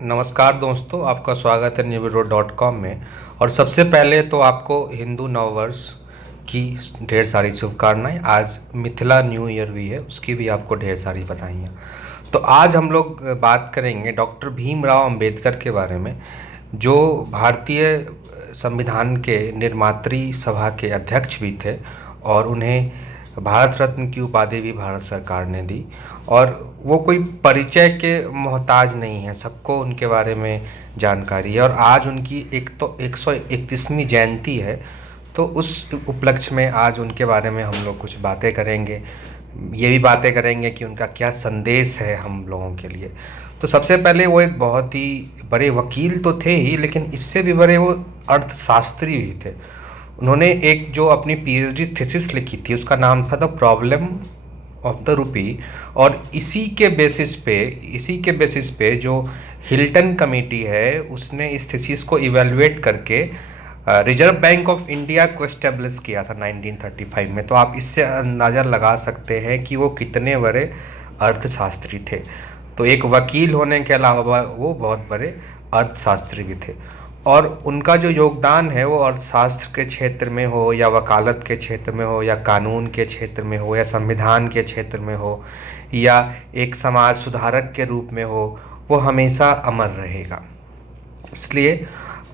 नमस्कार दोस्तों, आपका स्वागत है newbiro.com में। और सबसे पहले तो आपको हिंदू नववर्ष की ढेर सारी शुभकामनाएं। आज मिथिला न्यू ईयर भी है, उसकी भी आपको ढेर सारी बधाइयाँ। तो आज हम लोग बात करेंगे डॉक्टर भीमराव अंबेडकर के बारे में, जो भारतीय संविधान के निर्मात्री सभा के अध्यक्ष भी थे और उन्हें भारत रत्न की उपाधि भी भारत सरकार ने दी। और वो कोई परिचय के मोहताज नहीं है, सबको उनके बारे में जानकारी है। और आज उनकी 131वीं जयंती है, तो उस उपलक्ष्य में आज उनके बारे में हम लोग कुछ बातें करेंगे। ये भी बातें करेंगे कि उनका क्या संदेश है हम लोगों के लिए। तो सबसे पहले वो एक बहुत ही बड़े वकील तो थे ही, लेकिन इससे भी बड़े वो अर्थशास्त्री भी थे। उन्होंने एक जो अपनी पीएचडी थीसिस लिखी थी, उसका नाम था the problem of the rupee. और इसी के बेसिस पे जो हिल्टन कमेटी है, उसने इस थीसिस को इवेलुएट करके रिजर्व बैंक ऑफ इंडिया को एस्टेब्लिश किया था 1935 में। तो आप इससे अंदाज़ा लगा सकते हैं कि वो कितने बड़े अर्थशास्त्री थे। तो एक वकील होने के अलावा वो बहुत बड़े अर्थशास्त्री भी थे। और उनका जो योगदान है वो अर्थशास्त्र के क्षेत्र में हो, या वकालत के क्षेत्र में हो, या कानून के क्षेत्र में हो, या संविधान के क्षेत्र में हो, या एक समाज सुधारक के रूप में हो, वो हमेशा अमर रहेगा। इसलिए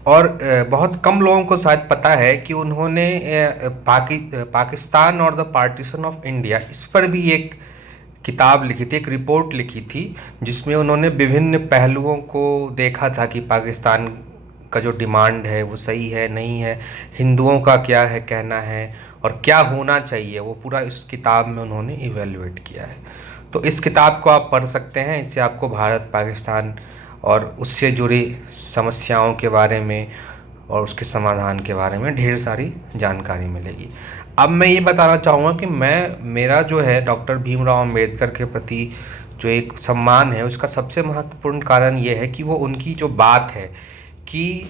और बहुत कम लोगों को शायद पता है कि उन्होंने पाकिस्तान और द पार्टीशन ऑफ इंडिया, इस पर भी एक किताब लिखी थी, एक रिपोर्ट लिखी थी, जिसमें उन्होंने विभिन्न पहलुओं को देखा था कि पाकिस्तान का जो डिमांड है वो सही है नहीं है, हिंदुओं का क्या है कहना है और क्या होना चाहिए, वो पूरा इस किताब में उन्होंने इवेलुएट किया है। तो इस किताब को आप पढ़ सकते हैं। इससे आपको भारत पाकिस्तान और उससे जुड़ी समस्याओं के बारे में और उसके समाधान के बारे में ढेर सारी जानकारी मिलेगी। अब मैं ये बताना चाहूँगा कि मेरा जो है डॉक्टर भीमराव अंबेडकर के प्रति जो एक सम्मान है, उसका सबसे महत्वपूर्ण कारण ये है कि वो उनकी जो बात है कि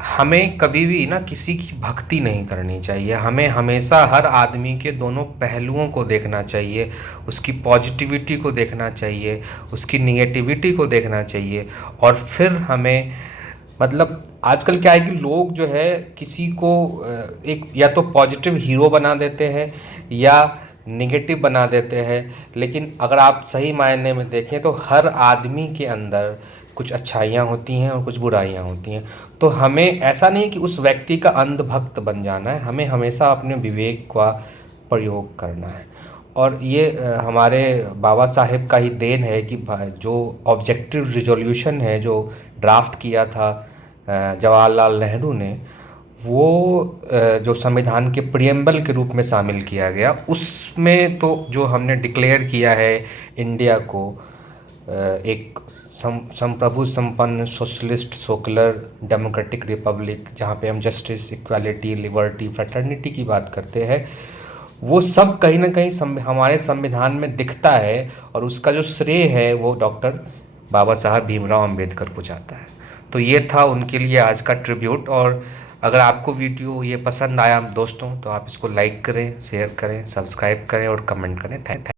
हमें कभी भी ना किसी की भक्ति नहीं करनी चाहिए। हमें हमेशा हर आदमी के दोनों पहलुओं को देखना चाहिए, उसकी पॉजिटिविटी को देखना चाहिए, उसकी निगेटिविटी को देखना चाहिए। और फिर हमें मतलब आजकल क्या है कि लोग जो है किसी को एक या तो पॉजिटिव हीरो बना देते हैं या निगेटिव बना देते हैं। लेकिन अगर आप सही मायने में देखें तो हर आदमी के अंदर कुछ अच्छाइयाँ होती हैं और कुछ बुराइयाँ होती हैं। तो हमें ऐसा नहीं कि उस व्यक्ति का अंधभक्त बन जाना है, हमें हमेशा अपने विवेक का प्रयोग करना है। और ये हमारे बाबा साहेब का ही देन है कि जो ऑब्जेक्टिव रिजोल्यूशन है जो ड्राफ्ट किया था जवाहरलाल नेहरू ने, वो जो संविधान के प्रियम्बल के रूप में शामिल किया गया, उसमें तो जो हमने डिक्लेयर किया है इंडिया को एक संप्रभु संपन्न सोशलिस्ट सेकुलर डेमोक्रेटिक रिपब्लिक, जहाँ पे हम जस्टिस, इक्वालिटी, लिबर्टी, फ्रेटर्निटी की बात करते हैं, वो सब कहीं ना कहीं हमारे संविधान में दिखता है। और उसका जो श्रेय है वो डॉक्टर बाबा साहब भीमराव अंबेडकर को जाता है। तो ये था उनके लिए आज का ट्रिब्यूट। और अगर आपको वीडियो ये पसंद आया दोस्तों, तो आप इसको लाइक करें, शेयर करें, सब्सक्राइब करें और कमेंट करें। थैंक